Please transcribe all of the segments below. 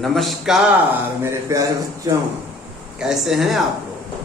नमस्कार मेरे प्यारे बच्चों, कैसे हैं आप लोग?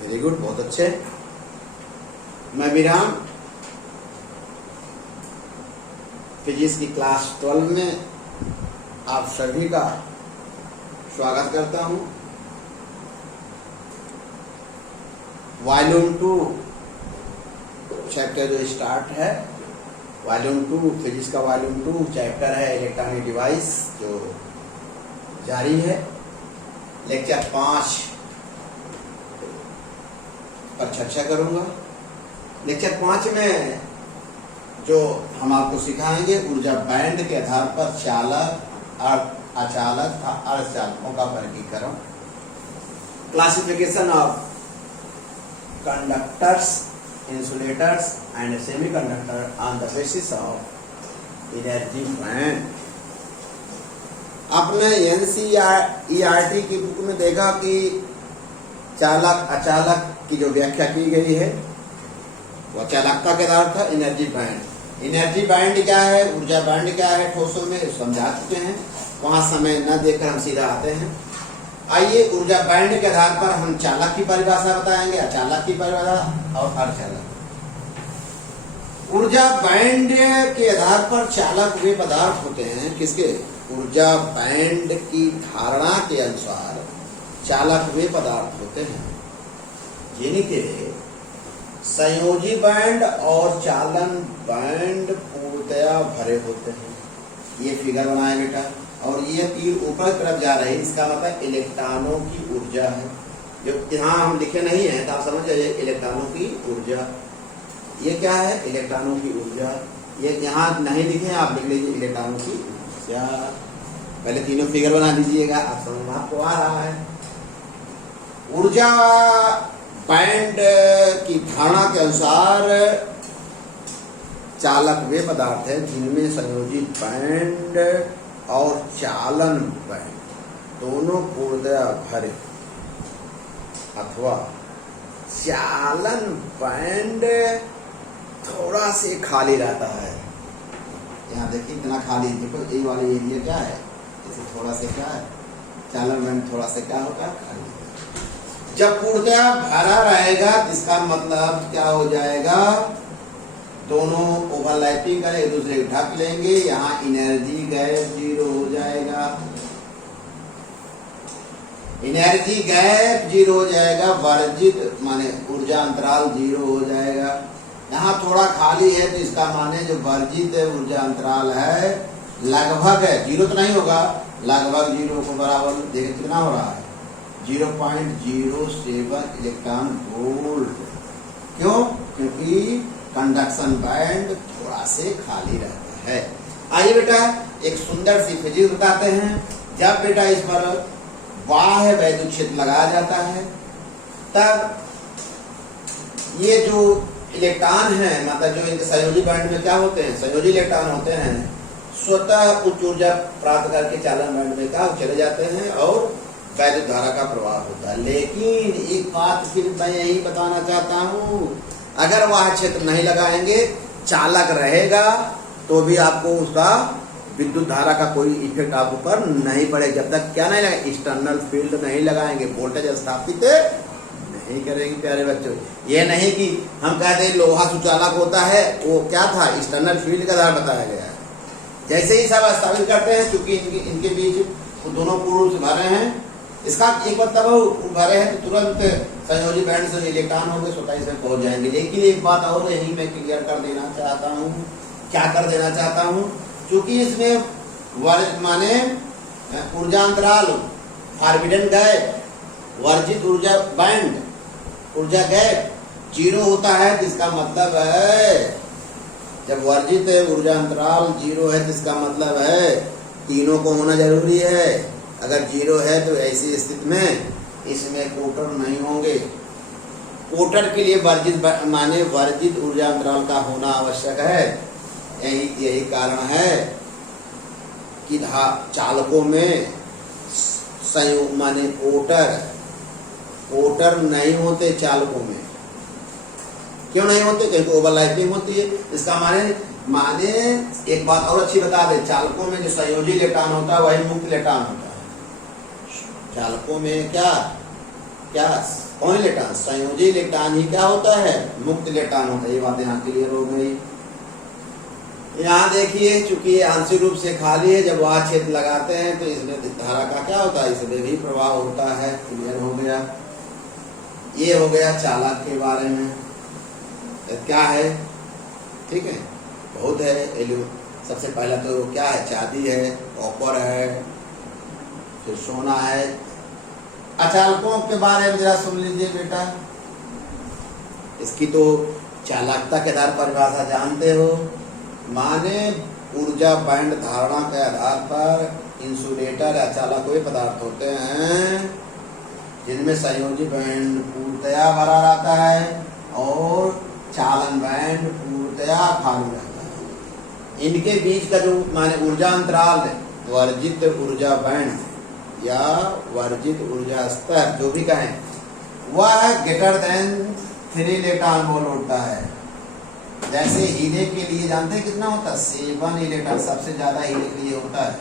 वेरी गुड, बहुत अच्छे। मैं विराम फिजिक्स की क्लास 12 में आप सभी का स्वागत करता हूं। वॉल्यूम 2 चैप्टर जो स्टार्ट है, वॉल्यूम 2 फिजिक्स का वॉल्यूम 2 चैप्टर है इलेक्ट्रॉनिक डिवाइस, जो जारी है। लेक्चर 5 पर चर्चा करूंगा। लेक्चर 5 में जो हम आपको सिखाएंगे, ऊर्जा बैंड के आधार पर चालक और अचालक अर्धचालकों का वर्गीकरण, classification of conductors, insulators and semiconductor on the basis of energy band। आपने NCERT की बुक में देखा कि चालक अचालक की जो व्याख्या की गई है वो चालकता के आधार था एनर्जी बैंड। एनर्जी बैंड क्या है, ऊर्जा बैंड क्या है, ठोसों में समझा चुके हैं। वहां समय न देकर हम सीधा आते हैं। आइए, ऊर्जा बैंड के आधार पर हम चालक की परिभाषा बताएंगे, अचालक की परिभाषा और अर्धचालक। ऊर्जा बैंड के आधार पर चालक वे पदार्थ होते हैं किसके? ऊर्जा बैंड की धारणा के अनुसार चालक वे पदार्थ होते हैं जिनके संयोजी बैंड और चालन बैंड पूर्णतया भरे होते हैं। ये फिगर बनाए बेटा, और ये तीर ऊपर की तरफ जा रही है, इसका मतलब इलेक्ट्रॉनों की ऊर्जा है। जो यहाँ हम लिखे नहीं है तो आप समझ जाइए, इलेक्ट्रॉनों की ऊर्जा। ये क्या है? इलेक्ट्रॉनों की ऊर्जा। ये यहाँ नहीं लिखे, आप लिख लीजिए इलेक्ट्रॉनों की ऊर्जा। पहले तीनों फिगर बना दीजिएगा, आप समझ में आपको आ रहा है। ऊर्जा बैंड की धारणा के अनुसार चालक वे पदार्थ है जिनमें संयोजी बैंड और चालन बैंड दोनों पूर्णतया भरे, अथवा चालन बैंड थोड़ा से खाली रहता है। यहाँ देखिए इतना खाली, देखो ये वाले एरिया क्या है, इसे थोड़ा से क्या है, चालन बैंड थोड़ा से क्या होगा, खाली। जब पूर्णतया भरा रहेगा इसका मतलब क्या हो जाएगा, दोनों ओवरलैपिंग कर एक दूसरे को ढक लेंगे। यहाँ एनर्जी गैप जीरो हो जाएगा, एनर्जी गैप जीरो हो जाएगा, वर्जित माने ऊर्जा अंतराल जीरो हो जाएगा। यहाँ थोड़ा खाली है तो इसका माने जो वर्जित ऊर्जा अंतराल है लगभग है, जीरो तो नहीं होगा, लगभग जीरो को बराबर। देखिए कितना हो रहा है, 0.07 इलेक्ट्रॉन वोल्ट। क्यों? क्योंकि कंडक्शन बैंड थोड़ा से खाली रहता है। आइए बेटा एक सुंदर सी फिजिक्स बताते हैं। जब बेटा इस पर बाह्य वैद्युत क्षेत्र लगाया जाता है, तब ये जो इलेक्ट्रॉन है, मतलब जो इनके संयोजी बैंड में क्या होते हैं, संयोजी इलेक्ट्रॉन होते हैं, स्वतः उच्च ऊर्जा प्राप्त करके चालन बैंड में क्या चले जाते हैं और वैद्युत धारा का प्रवाह होता है। लेकिन एक बात फिर मैं यही बताना चाहता हूँ, अगर वह क्षेत्र नहीं लगाएंगे, चालक रहेगा, तो भी आपको उसका विद्युत धारा का कोई इफेक्ट आप ऊपर नहीं पड़ेगा। जब तक क्या नहीं लगाएंगे, एक्सटर्नल फील्ड नहीं लगाएंगे, वोल्टेज स्थापित नहीं करेंगे। प्यारे बच्चों, ये नहीं कि हम कहते हैं लोहा सुचालक होता है, वो क्या था, एक्सटर्नल फील्ड का आधार बताया गया है। जैसे ही सब स्थापित करते हैं, क्योंकि इनके बीच दोनों पूर्व से भरे हैं, इसका एक मतलब भरे हैं तो तुरंत संयोजी बैंड से इलेक्ट्रॉन होंगे स्वतः इसमें पहुंच जाएंगे। लेकिन एक बात और यही मैं क्लियर कर देना चाहता हूँ, क्या कर देना चाहता हूँ, क्योंकि इसमें माने ऊर्जा अंतराल, फॉरबिडन गैप, वर्जित ऊर्जा बैंड, ऊर्जा गैप जीरो होता है, जिसका मतलब है जब वर्जित ऊर्जा अंतराल जीरो है, जिसका मतलब है तीनों को होना जरूरी है। अगर जीरो है तो ऐसी स्थिति में इसमें कोटर नहीं होंगे। कोटर के लिए वर्जित माने वर्जित ऊर्जा अंतराल का होना आवश्यक है। यही कारण है कि चालकों में संयोग माने कोटर नहीं होते चालकों में। क्यों नहीं होते? क्योंकि ओवरलैपिंग होती है। इसका माने माने एक बात और अच्छी बता दे, चालकों में जो संयोजी इलेक्ट्रॉन होता है वही मुक्त इलेक्ट्रॉन होता है। चालकों में क्या क्या कौन इलेक्ट्रॉन? संयोजी इलेक्ट्रॉन ही क्या होता है? मुक्त इलेक्ट्रॉन होता है। ये बात यहाँ क्लियर हो गई। यहाँ देखिए, चूंकि आंशिक रूप से खाली है, जब वहां छेद लगाते हैं तो इसमें धारा का क्या होता है? इसमें भी प्रवाह होता है। क्लियर हो गया। ये हो गया चालक के बारे में। क्या है? ठीक है, बहुत है। सबसे पहला तो क्या है? चांदी है, कॉपर है, फिर सोना है। अचालकों के बारे में जरा सुन लीजिए बेटा। इसकी तो चालकता के आधार परिभाषा जानते हो। माने ऊर्जा बैंड धारणा के आधार पर इंसुलेटर या चालक वे पदार्थ होते हैं जिनमें संयोजी बैंड पूर्णतया भरा रहता है और चालन बैंड पूर्णतया खाली रहता है। इनके बीच का जो माने ऊर्जा अंतराल है, वर्जित ऊर्जा बैंड या वर्जित ऊर्जा स्तर जो भी कहें, वह ग्रेटर देन 3 इलेक्ट्रॉन वोल्ट होता है। जैसे हीरे के लिए जानते हैं कितना होता है? 7 इलेक्ट्रॉन। सबसे ज्यादा हीरे के लिए होता है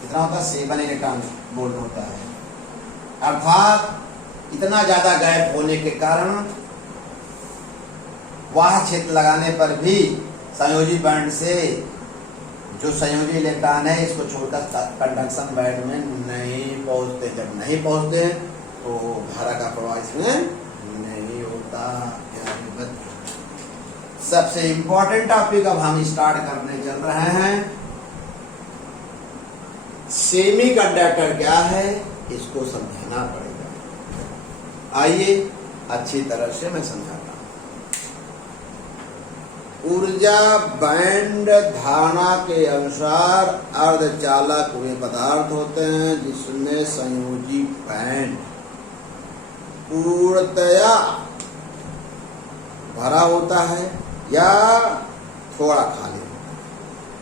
कितना होता है? 7 इलेक्ट्रॉन वोल्ट होता है। अर्थात इतना ज्यादा गैप होने के कारण वह क्षेत्र लगाने पर भी संयोजी बैंड से जो संयोजी इलेक्ट्रॉन है इसको छोड़कर कंडक्शन बैंड में नहीं पहुंचते। जब नहीं पहुंचते तो धारा का प्रवाह इसमें नहीं होता। सबसे इंपॉर्टेंट टॉपिक अब हम स्टार्ट करने चल रहे हैं। सेमीकंडक्टर क्या है, इसको समझाना पड़ेगा। आइए अच्छी तरह से मैं समझाता हूं। ऊर्जा बैंड धारणा के अनुसार अर्धचालक वे पदार्थ होते हैं जिसमें संयोजी बैंड पूर्णतया भरा होता है या थोड़ा खाली।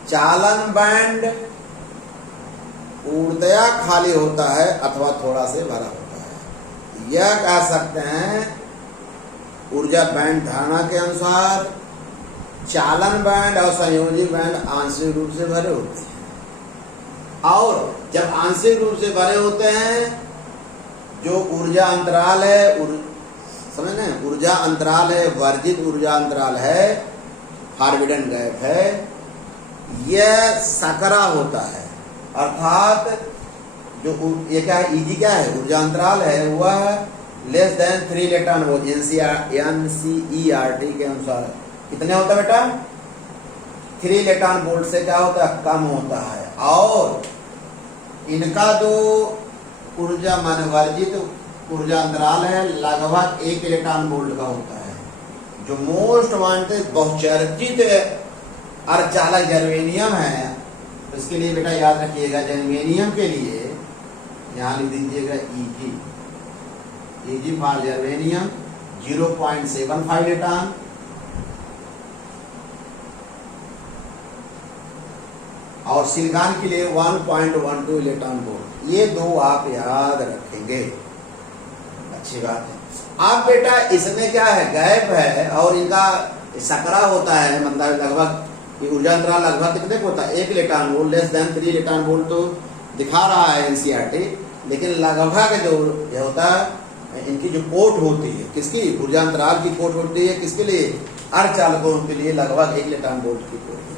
चालन बैंड पूर्णतया खाली होता है अथवा थोड़ा से भरा होता है। यह कह सकते हैं ऊर्जा बैंड धारणा के अनुसार चालन बैंड और संयोजी बैंड आंशिक रूप से भरे होते हैं। और जब आंशिक रूप से भरे होते हैं, जो ऊर्जा अंतराल है, समझ रहे? ऊर्जा अंतराल है, वर्जित ऊर्जा अंतराल है, फॉरबिडन गैप है, यह सकरा होता है। अर्थात जो ये क्या है? ईजी क्या है? ऊर्जा अंतराल है, वह less than 3 electron volt NCERT के अनुसार कितने होता है बेटा? 3 इलेक्ट्रॉन वोल्ट से क्या होता है? कम होता है। और इनका जो ऊर्जा मान वर्जित ऊर्जा अंतराल है लगभग 1 इलेक्ट्रॉन वोल्ट का होता है। जो मोस्ट वांटेड बहुचर्चित अर्धचालक जर्मेनियम है, तो इसके लिए बेटा याद रखिएगा, जर्मेनियम के लिए यहाँ लिख दीजिएगा EG फॉर जर्मेनियम 0.75 इलेक्ट्रॉन, और सिलिकॉन के लिए 1.12 इलेक्ट्रॉन वोल्ट। ये दो आप याद रखेंगे। अच्छी बात है। अब बेटा इसमें क्या है? गैप है और इनका सकरा होता है, मतलब लगभग ये ऊर्जा अंतराल लगभग कितने को होता है? 1 electron volt, less than 3 electron volt तो दिखा रहा है NCERT, लेकिन लगभग जो ये होता है इनकी जो पोर्ट होती है, किसकी? ऊर्जा अंतराल की पोर्ट होती है। किसके लिए? अर्धचालकों के लिए लगभग 1 इलेक्ट्रॉन वोल्ट की पोर्ट होती है।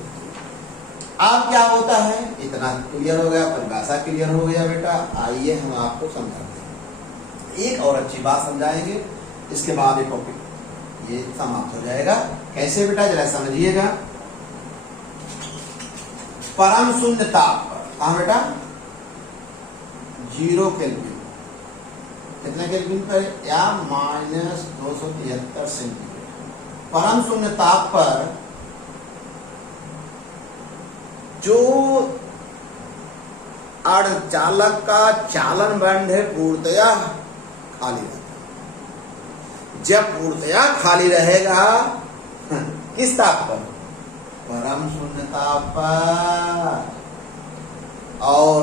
अब क्या होता है? इतना क्लियर हो गया, परिभाषा क्लियर हो गया बेटा। आइए हम आपको समझाते हैं। एक और अच्छी बात समझाएंगे, इसके बाद ये टॉपिक ये समाप्त हो जाएगा। कैसे बेटा? जरा समझिएगा। परम शून्य ताप पर, कहा बेटा? 0 केल्विन, कितने केल्विन पर? या -273 सेंटीग्रेड। परम शून्य ताप पर जो अर्धचालक का चालन बैंड है पूर्णतया खाली रहता है। जब पूर्णतया खाली रहेगा किस ताप पर? परम शून्य ताप पर। और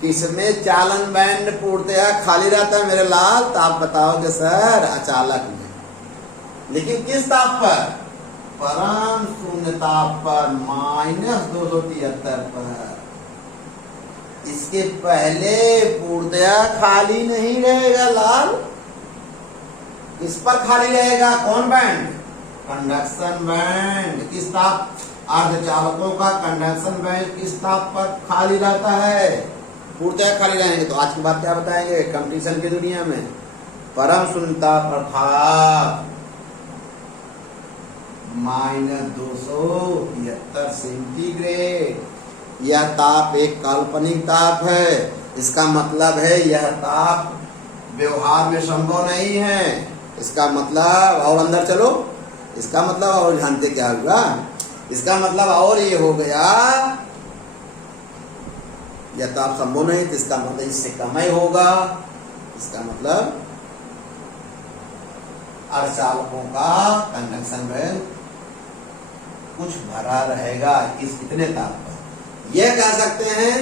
किसमें चालन बैंड पूर्णतया खाली रहता है मेरे लाल? तो आप बताओगे सर अचालक में। लेकिन किस ताप पर? परम शून्य ताप पर -273 पर। इसके पहले पूर्णतया खाली नहीं रहेगा लाल। इस पर खाली रहेगा कौन बैंड? Conduction band. किस ताप? अर्धचालकों का कंडक्शन बैंड किस ताप पर खाली रहता है? पूर्णतया खाली रहेंगे। तो आज की बात क्या बताएंगे कंपटीशन की दुनिया में? परम शून्य ताप अर्थात -273 सेंटीग्रेड। यह ताप एक काल्पनिक ताप है। इसका मतलब है यह ताप व्यवहार में संभव नहीं है। इसका मतलब, और अंदर चलो, इसका मतलब और जानते क्या होगा? इसका मतलब और ये हो गया, यह ताप संभव नहीं तो इसका मतलब इससे कम ही होगा। इसका मतलब अर्धचालकों का कंडक्शन बैंड कुछ भरा रहेगा इस इतने ताप पर। यह कह सकते हैं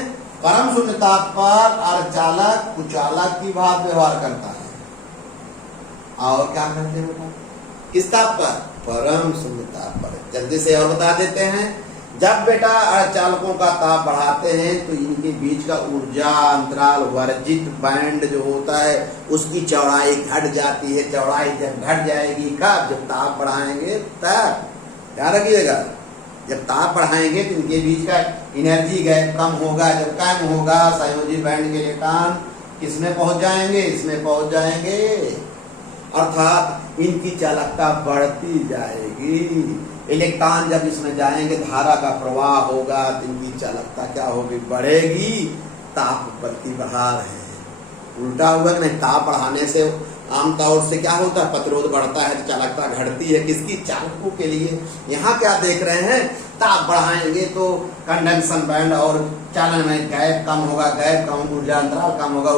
परम शून्य ताप पर अर्धचालक कुचालक की भांति व्यवहार करता है। और क्या करते हैं बेटा? किस ताप पर? परम शून्य ताप पर। जल्दी से और बता देते हैं। जब बेटा अर्धचालकों का ताप बढ़ाते हैं तो इनके बीच का ऊर्जा अंतराल वर्जित बैंड जो होता है उसकी चौड़ाई घट जाती है। चौड़ाई जब घट जाएगी कब? जब ताप बढ़ाएंगे तब। ध्यान रखिएगा, जब ताप बढ़ाएंगे तो इनके बीच का एनर्जी गैप कम होगा। जब कम होगा संयोजी बैंड के इलेक्ट्रॉन किसमें पहुंच जाएंगे? इसमें पहुंच जाएंगे। अर्थात इनकी चालकता बढ़ती जाएगी। इलेक्ट्रॉन जब इसमें जाएंगे धारा का प्रवाह होगा तो इनकी चालकता क्या होगी? बढ़ेगी। ताप बल्कि बढ़ा रहे हैं। उल्टा हुआ कि नहीं? ताप बढ़ाने से आमतौर से क्या होता है? प्रतिरोध बढ़ता है, चालकता घटती है। किसकी? चालकों के लिए। यहाँ क्या देख रहे हैं? ताप बढ़ाएंगे तो कंडक्शन बैंड और चालन में गैप कम होगा। गैप कम, ऊर्जा अंतराल कम होगा।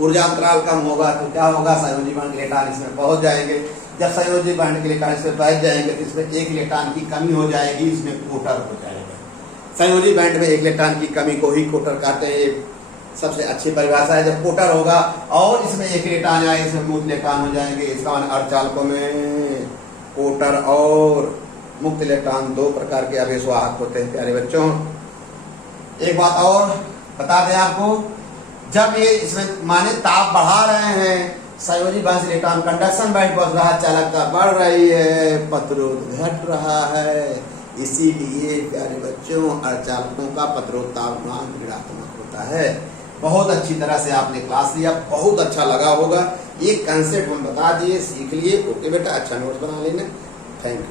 ऊर्जा अंतराल कम होगा तो क्या होगा? संयोजी बैंड के इलेक्ट्रॉन इसमें पहुंच जाएंगे। जब संयोजी बैंड के इलेक्ट्रॉन इसमें पहुंच जाएंगे तो इसमें एक इलेक्ट्रॉन की कमी हो जाएगी, इसमें कोटर हो जाएगा। संयोजी बैंड में एक इलेक्ट्रॉन की कमी को ही कोटर कहते हैं। सबसे अच्छी परिभाषा है। जब कोटर होगा और इसमें एक इलेक्ट्रॉन आए, इसमें मुक्त इलेक्ट्रॉन हो जाएंगे। इसका मतलब अर्धचालकों में कोटर और मुक्त इलेक्ट्रॉन दो प्रकार के आवेशवाहक होते हैं। प्यारे बच्चों, एक बात और बता दें आपको, जब ये इसमें माने ताप बढ़ा रहे हैं, संयोजी बैंड से इलेक्ट्रॉन कंडक्शन बैंड पहुंच रहा है, चालकता बढ़ रही है, प्रतिरोध घट रहा है। इसीलिए प्यारे बच्चों अर्धचालकों का प्रतिरोध तापमान ऋणात्मक होता है। बहुत अच्छी तरह से आपने क्लास लिया, बहुत अच्छा लगा होगा। ये कंसेप्ट हम बता दिए, सीख लिए। ओके बेटा, अच्छा नोट्स बना लेना। Thank you.